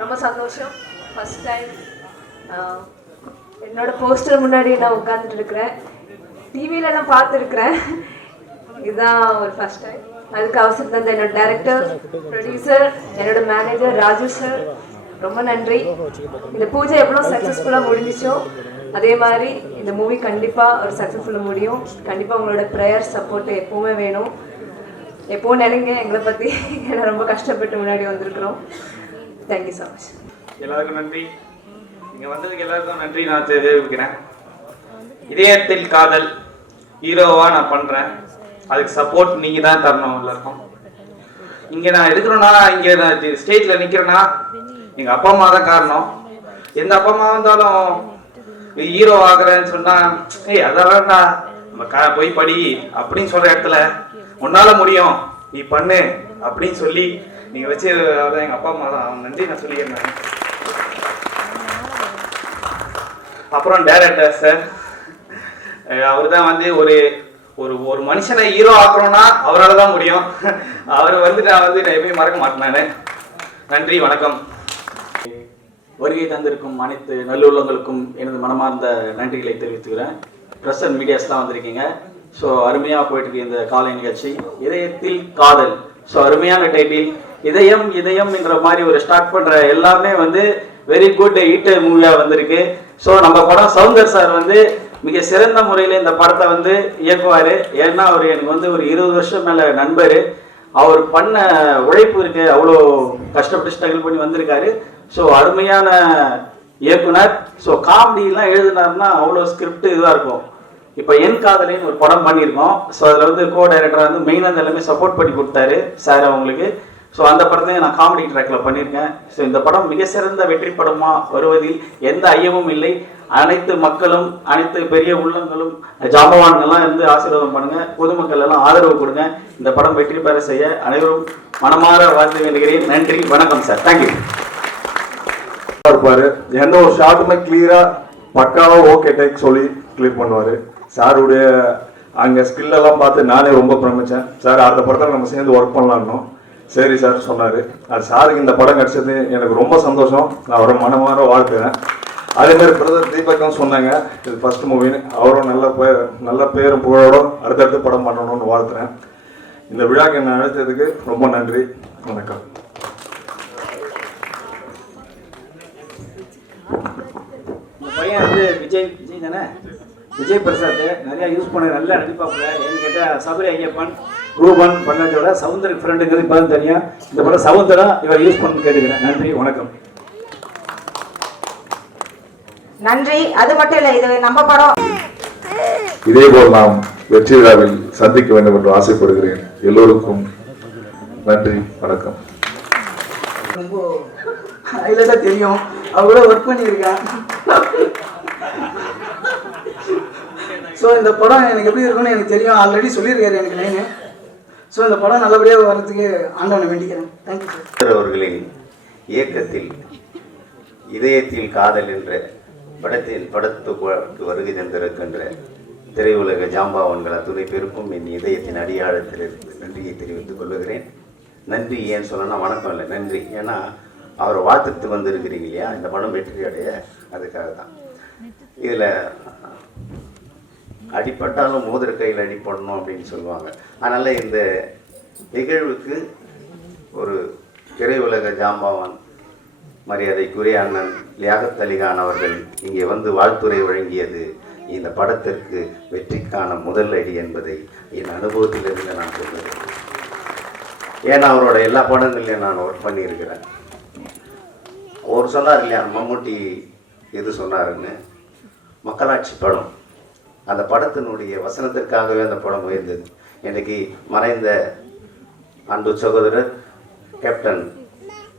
ரொம்ப சந்தோஷம். First time என்னோட போஸ்டர் முன்னாடி நான் உட்காந்துட்டு இருக்கிறேன். டிவிலலாம் பார்த்துருக்குறேன். இதுதான் ஒரு ஃபர்ஸ்ட் டைம். அதுக்கு அவசரம் தந்த என்னோட டைரக்டர், ப்ரொடியூசர், என்னோட மேனேஜர் ராஜு சார், ரொம்ப நன்றி. இந்த பூஜை எவ்வளோ சக்ஸஸ்ஃபுல்லாக முடிஞ்சிச்சோ அதே மாதிரி இந்த மூவி கண்டிப்பாக ஒரு சக்ஸஸ்ஃபுல்லாக முடியும். கண்டிப்பாக உங்களோட ப்ரேயர் சப்போர்ட் எப்போவுமே வேணும். எப்போவும் நினைங்க எங்களை பற்றி. ஏன்னா ரொம்ப கஷ்டப்பட்டு முன்னாடி வந்திருக்கிறோம். Thank you so much. எல்லாருக்கும் நன்றி. இங்கே வந்ததுக்கு எல்லாருக்கும் நன்றி நான் தெரிவிக்கிறேன். இதயத்தில் காதல் ஹீரோவாக நான் பண்ணுறேன். அதுக்கு சப்போர்ட் நீங்கள் தான் தரணும் எல்லாருக்கும். இங்கே நான் இருக்கிறேன்னா, இங்கே நான் ஸ்டேஜில் நிற்கிறேன்னா எங்கள் அப்பா அம்மா தான் காரணம். எந்த அப்பா அம்மா வந்தாலும் ஹீரோ ஆகிறேன்னு சொன்னால், ஏய் அதெல்லாம் நம்ம போய் படி அப்படின்னு சொல்கிற இடத்துல உன்னால் முடியும் நீ பண்ணு அப்படின்னு சொல்லி நீங்கள் வச்சு, அதான் எங்கள் அப்பா அம்மா தான். அவங்க நன்றி நான் சொல்லிக்கிறேன். அப்புறம் டைரக்டர் சார், அவர் தான் வந்து ஒரு ஒரு ஒரு மனுஷனை ஹீரோ ஆக்குறோன்னா அவரால் தான் முடியும். அவர் வந்து நான் எப்பயும் மறக்க மாட்டேன். நன்றி, வணக்கம். வருகை தந்திருக்கும் அனைத்து நல்லுள்ளங்களுக்கும் எனது மனமார்ந்த நன்றிகளை தெரிவித்துக்கிறேன். ப்ரெஸ் அண்ட் மீடியாஸ்லாம் வந்திருக்கீங்க. ஸோ அருமையாக போயிட்டு இந்த காலை நிகழ்ச்சி இதயத்தில் காதல். ஸோ அருமையான டைட்டில். இதயம் இதயம் என்ற மாதிரி ஒரு ஸ்டார்ட் பண்ணுற எல்லாமே வந்து வெரி குட் ஹிட் மூவியாக வந்திருக்கு. ஸோ நம்ம படம் சவுந்தர் சார் வந்து மிக சிறந்த முறையில் இந்த படத்தை வந்து இயக்குவார். ஏன்னா அவர் எனக்கு வந்து ஒரு 20 வருஷம் மேலே நண்பர். அவர் பண்ண உழைப்பு இருக்கு, அவ்வளோ கஷ்டப்பட்டு ஸ்ட்ரகிள் பண்ணி வந்திருக்காரு. ஸோ அருமையான இயக்குனர். ஸோ காமெடிலாம் எழுதினார்னா அவ்வளோ ஸ்கிரிப்ட் இதுவாக இருக்கும். இப்போ என் காதலின்னு ஒரு படம் பண்ணியிருக்கோம். ஸோ அதில் வந்து கோ டைரக்டர் வந்து மெயினாக எல்லாமே சப்போர்ட் பண்ணி கொடுத்தாரு சார் அவங்களுக்கு. ஸோ அந்த படத்தையும் நான் காமெடி ட்ராக்கில் பண்ணியிருக்கேன். ஸோ இந்த படம் மிக சிறந்த வெற்றி படமாக வருவதில் எந்த ஐயமும் இல்லை. அனைத்து மக்களும், அனைத்து பெரிய உள்ளங்களும், ஜாம்பவான்கள்லாம் இருந்து ஆசீர்வாதம் பண்ணுங்க, பொதுமக்கள் எல்லாம் ஆதரவு கொடுங்க. இந்த படம் வெற்றி பெற செய்ய அனைவரும் மனமாற வாழ்த்து வேண்டுகிறேன். நன்றி, வணக்கம் சார். தேங்க்யூ. இருப்பாரு, எந்த ஒரு ஷாட்டுமே கிளியரா பக்காவா ஓகே டேக் சொல்லி கிளியர் பண்ணுவாரு. சாருடைய அங்க ஸ்கில் எல்லாம் பார்த்து நானே ரொம்ப பிரமிச்சேன். சார் அடுத்த படத்தில் நம்ம சேர்ந்து ஒர்க் பண்ணலாம்னோம். சரி சார் சொன்னாரு. அது சாருக்கு இந்த படம் கிடைச்சது எனக்கு ரொம்ப சந்தோஷம். நான் அவரை மனமாற வாழ்த்துறேன். அதே மாதிரி பிரதர் தீபக்கும் சொன்னாங்க, இது ஃபர்ஸ்ட் மூவின்னு. அவரும் நல்ல பேரும் புகழோட அடுத்தடுத்து படம் பண்ணணும்னு வாழ்த்துறேன். இந்த விழாக்கு என்னை அழைத்ததுக்கு ரொம்ப நன்றி. வணக்கம். பையன் வந்து விஜய் தானே, விஜய் பிரசாத் நிறையா யூஸ் பண்ண நல்லா நடிப்பாப்புல. ஏன்னு கேட்டால் சபரி ஐயப்பன், ரூபன் பண்ணதோட சவுந்தர் ஃப்ரெண்டுங்கிறது இப்போ தான் தனியாக. இந்த படம் சவுந்தரா இவர் யூஸ் பண்ணு கேட்டுக்கிறேன். நன்றி, வணக்கம். நன்றி. அது மட்டும் இல்லை, இது நம்ம படம். இதேபோல் நாம் வெற்றி விழாவில் சந்திக்க வேண்டும் என்று ஆசைப்படுகிறேன். எல்லோருக்கும் நன்றி, வணக்கம். ரொம்ப ஹைலைட்டாக தெரியும், அவங்கள ஒர்க் பண்ணியிருக்கேன். ஸோ இந்த படம் எனக்கு எப்படி இருக்குன்னு எனக்கு தெரியும். ஆல்ரெடி சொல்லியிருக்காரு எனக்கு லைனு. ஸோ இந்த படம் நல்லபடியாக வர்றதுக்கு ஆண்டவனை வேண்டிக்கிறேன். Thank you sir. அவர்களின் இயக்கத்தில் இதயத்தில் காதல் என்ற படத்துக்கு வருகை தந்திருக்கின்ற திரையுலக ஜாம்பாவன்கள் அத்துணை பேருக்கும் என் இதயத்தின் அடியாழத்திலிருந்து நன்றியை தெரிவித்துக் கொள்ளுகிறேன். நன்றி ஏன்னு சொல்லணும்னா வணக்கம் இல்லை, நன்றி. ஏன்னா அவரை வாழ்த்துட்டு வந்திருக்கிறீங்க இல்லையா, இந்த படம் வெற்றி அடைய, அதுக்காக தான். இதில் அடிப்பட்டாலும் மோதிர கையில் அடிப்படணும் அப்படின்னு சொல்லுவாங்க. அதனால் இந்த நிகழ்வுக்கு ஒரு திரையுலக ஜாம்பாவான் மரியாதைக்குரிய அண்ணன் லியாகத் அலிகான் அவர்கள் இங்கே வந்து வாழ்த்துரை வழங்கியது இந்த படத்திற்கு வெற்றிக்கான முதல் அடி என்பதை என் அனுபவத்திலிருந்து நான் சொல்லுகிறேன். ஏன்னா அவரோட எல்லா படங்கள்லையும் நான் ஒர்க் பண்ணியிருக்கிறேன். ஒரு சொன்னார் இல்லையா, மம்முட்டி எது சொன்னாருன்னு, மக்களாட்சி படம், அந்த படத்தினுடைய வசனத்திற்காகவே அந்த படம் உயர்ந்தது. இன்றைக்கு மறைந்த அன்பு சகோதரர் கேப்டன்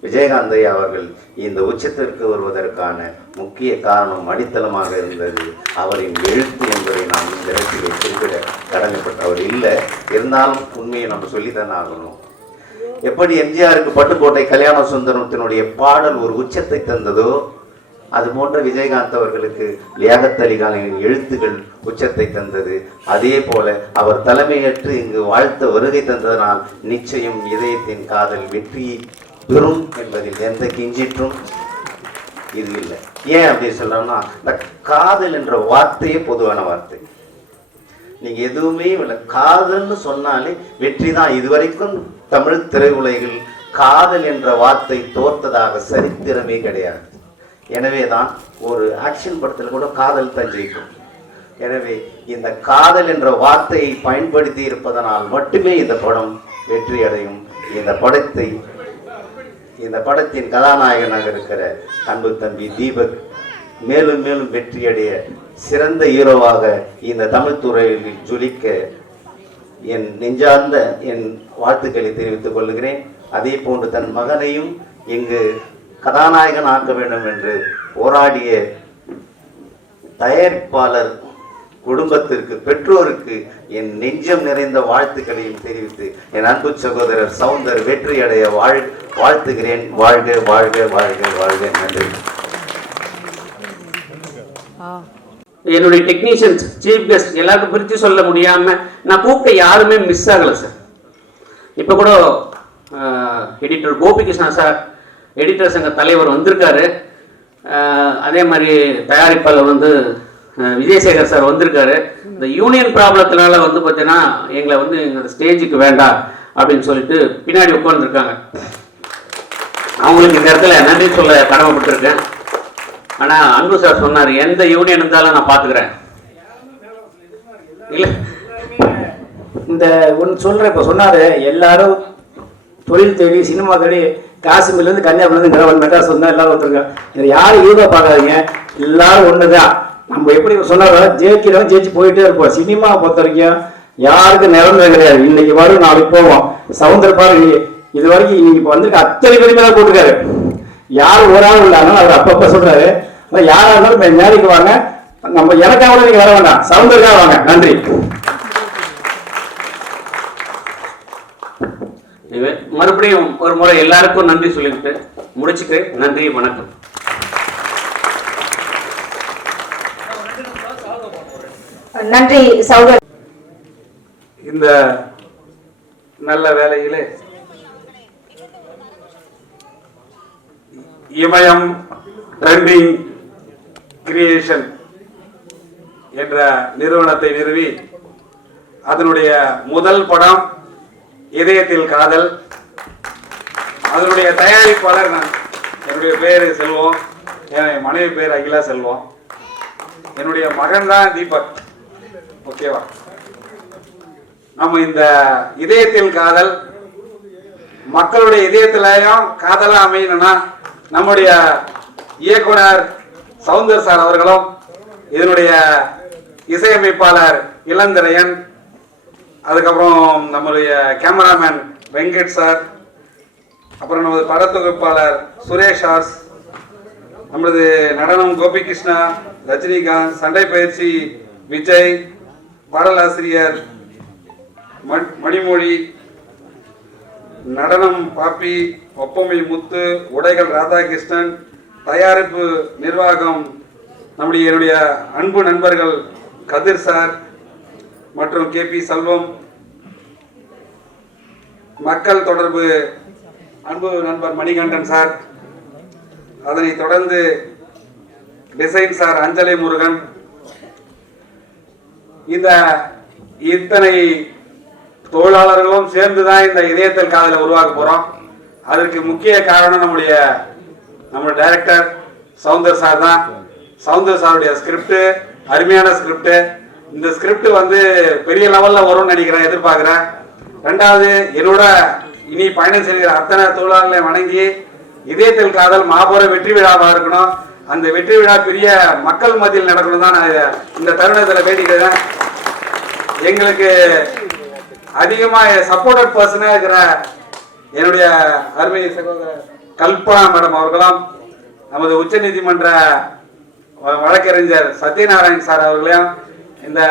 விஜயகாந்த் அவர்கள் இந்த உச்சத்திற்கு வருவதற்கான முக்கிய காரணம் அடித்தளமாக இருந்தது அவரின் எழுத்து என்பதை நாம் இந்த இடத்திலே குறிப்பிட கடமைப்பட்டவர் இல்லை. இருந்தாலும் உண்மையை நம்ம சொல்லித்தானே ஆகணும். எப்படி எம்ஜிஆருக்கு பட்டுக்கோட்டை கல்யாண சுந்தரத்தினுடைய பாடல் ஒரு உச்சத்தை தந்ததோ, அது போன்ற விஜயகாந்த் அவர்களுக்கு லியாகத் அலிகானின் எழுத்துக்கள் உச்சத்தை தந்தது. அதே போல அவர் தலைமையேற்று இங்கு வாழ்த்த வருகை தந்ததனால் நிச்சயம் இதயத்தின் காதல் வெற்றியை பெறும் என்பதில் எந்த கிஞ்சிற்றும் இது இல்லை. ஏன் அப்படி சொல்றோம்னா, இந்த காதல் என்ற வார்த்தையே பொதுவான வார்த்தை. நீங்க எதுவுமே இல்லை, காதல்னு சொன்னாலே வெற்றி தான். இதுவரைக்கும் தமிழ் திரையுலகில் காதல் என்ற வார்த்தை தோற்றதாக சரித்திரமே கிடையாது. எனவே தான் ஒரு ஆக்ஷன் படத்தில் கூட காதல் தான் ஜெயிக்கும். எனவே இந்த காதல் என்ற வார்த்தையை பயன்படுத்தி இருப்பதனால் மட்டுமே இந்த படம் வெற்றி அடையும். இந்த படத்தின் கதாநாயகனாக இருக்கிற அன்பு தம்பி தீபக் மேலும் மேலும் வெற்றியடைய சிறந்த ஹீரோவாக இந்த தமிழ் துறையில் ஜொலிக்க என் நெஞ்சார்ந்த என் வாழ்த்துக்களை தெரிவித்துக் கொள்கிறேன். அதே போன்று தன் மகனையும் இங்கு கதாநாயகன் ஆக்க வேண்டும் என்று போராடிய தயாரிப்பாளர் குடும்பத்திற்கு, பெற்றோருக்கு என் நெஞ்சம் நிறைந்த வாழ்த்துக்களையும் தெரிவித்து என் அன்பு சகோதரர் சௌந்தர் வெற்றி அடைய வாழ்த்துகிறேன். வாழ்க வாழ்க வாழ்க வாழ்க. நன்றி. என்னுடைய டெக்னீஷியன்ஸ், சீஃப் கெஸ்ட் எல்லாருக்கும் பிரித்து சொல்ல முடியாம நான் கூப்பிட்ட யாருமே மிஸ் ஆகலை சார். இப்போ கூட எடிட்டர் கோபிகிருஷ்ணா சார், எடிட்டர் சங்க தலைவர் வந்திருக்காரு. அதே மாதிரி தயாரிப்பாளர் வந்து விஜயசேகர் சார் வந்திருக்காரு. இந்த யூனியன் ப்ராப்ளத்தினால வந்து பார்த்தீங்கன்னா எங்களை வந்து எங்கள் ஸ்டேஜுக்கு வேண்டாம் அப்படின்னு சொல்லிட்டு பின்னாடி உட்காந்துருக்காங்க. அவங்களுக்கு இந்த இடத்துல நன்றி சொல்ல கடமைப்பட்டிருக்கேன். ஆனால் அன்பு சார் சொன்னார், எந்த யூனியன் இருந்தாலும் நான் பார்த்துக்கிறேன். இல்லை, இந்த ஒன்று சொல்கிறேன். இப்போ சொன்னார், எல்லாரும் தொழில் தேடி சினிமா தேடி காஷ்மீர்லேருந்து கன்னியாகுமரிலேருந்து மெட்ராஸ் வந்தால் எல்லாரும் வந்துருங்க. இதை யாரும் ஈகோ பார்க்காதீங்க, எல்லாரும் ஒன்று தான். நம்ம எப்படி சொன்னாலும் ஜெயிக்கிறோம், ஜெயிச்சு போயிட்டே இருப்போம். சினிமா பொறுத்த வரைக்கும் யாருக்கும் நிரந்தர கிடையாது. இன்னைக்கு வரும், நாளைக்கு போவோம். சவுந்தர் பாரு இது வரைக்கும் இன்னைக்கு இப்போ வந்துருக்கு அத்தனை பேருமே தான் போட்டுருக்காரு. யார் ஒரு ஆள் இல்லாமல் அவர் அப்பப்போ சொல்றாரு. யாராக இருந்தாலும் மேடைக்கு வாங்க, நம்ம எனக்காக கூட நீங்க வர வேண்டாம், சவுந்தருக்காக வாங்க. நன்றி. மறுபடியும் ஒரு முறை எல்லாருக்கும் நன்றி சொல்லிட்டு முடிச்சுக்கிறேன். நன்றி, வணக்கம். நன்றி சௌதர். இந்த நல்ல வேலையிலே இமயம் ட்ரெண்டிங் கிரியேஷன் என்ற நிறுவனத்தை நிறுவி அதனுடைய முதல் படம் இதயத்தில் காதல், அதனுடைய தயாரிப்பாளர் நான். என்னுடைய பேர் செல்வம், என் மனைவி பேர் அகிலா செல்வம், என்னுடைய மகன் தான் தீபக். ஓகேவா? நம்ம இந்த இதயத்தில் காதல் மக்களுடைய இதயத்திலையும் காதலா அமையணும்னா நம்முடைய இயக்குனர் சௌந்தர் சார் அவர்களும், இதனுடைய இசையமைப்பாளர் இளந்திரையன், அதுக்கப்புறம் நம்மளுடைய கேமராமேன் வெங்கட் சார், அப்புறம் நமது படத்தொகுப்பாளர் சுரேஷ் ஆர்ஸ், நமது நடனம் கோபிகிருஷ்ணா, ரஜினிகாந்த், சண்டை பயிற்சி விஜய், பாடலாசிரியர் மணிமொழி, நடனம் பாப்பி, ஒப்பமை முத்து, உடைகள் ராதாகிருஷ்ணன், தயாரிப்பு நிர்வாகம் என்னுடைய அன்பு நண்பர்கள் கதிர் சார் மற்றும் KP செல்வம், மக்கள் தொடர்பு அன்பு நண்பர் மணிகண்டன் சார், அதனைத் தொடர்ந்து டிசைன் சார் அஞ்சலி முருகன். இந்த இத்தனை தொழிலாளர்களும் சேர்ந்துதான் இந்த இதயத்தில் காதலை உருவாக்க போறோம். அதற்கு முக்கிய காரணம் நம்முடைய டைரக்டர் சௌந்தர் சார் தான். சௌந்தர் சாருடைய ஸ்கிரிப்ட் அருமையான ஸ்கிரிப்ட். இந்த ஸ்கிரிப்ட் வந்து பெரிய லெவல்ல வரும்னு நினைக்கிறேன், எதிர்பார்க்கிறேன். ரெண்டாவது, என்னோட இனி பயணம் செய்கிற அத்தனை தொழிலாளர்களை வணங்கி இதயத்தில் காதல் மாபெரும் வெற்றி விழாவா இருக்கணும். அந்த வெற்றி விழா பெரிய மக்கள் மத்தியில் நடக்கணும் தான் நான் இந்த தருணத்தில் வேண்டிக்கிறேன். எங்களுக்கு அதிகமா சப்போர்ட்டட் பர்சனா இருக்கிற என்னுடைய அருமை சகோதரர் கல்பனா மேடம் அவர்களும், நமது உச்ச நீதிமன்ற வழக்கறிஞர் சத்யநாராயண் சார் அவர்களையும், இந்த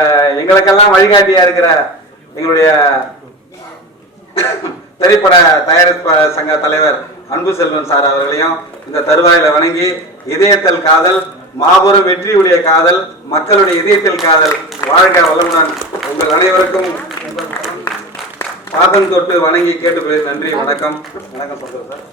எங்களுக்கெல்லாம் வழிகாட்டியா இருக்கிற எங்களுடைய திரைப்பட தயாரிப்பு சங்க தலைவர் அன்பு செல்வன் சார் அவர்களையும் இந்த தருவாயில வணங்கி, இதயத்தில் காதல் மாபெரும் வெற்றியுடைய காதல், மக்களுடைய இதயத்தில் காதல் வாழ்க வளமுடன். உங்கள் அனைவருக்கும் பாதம் தொட்டு வணங்கி கேட்டுக்கொள்கிறேன். நன்றி, வணக்கம். வணக்கம் சொல்றேன் சார்.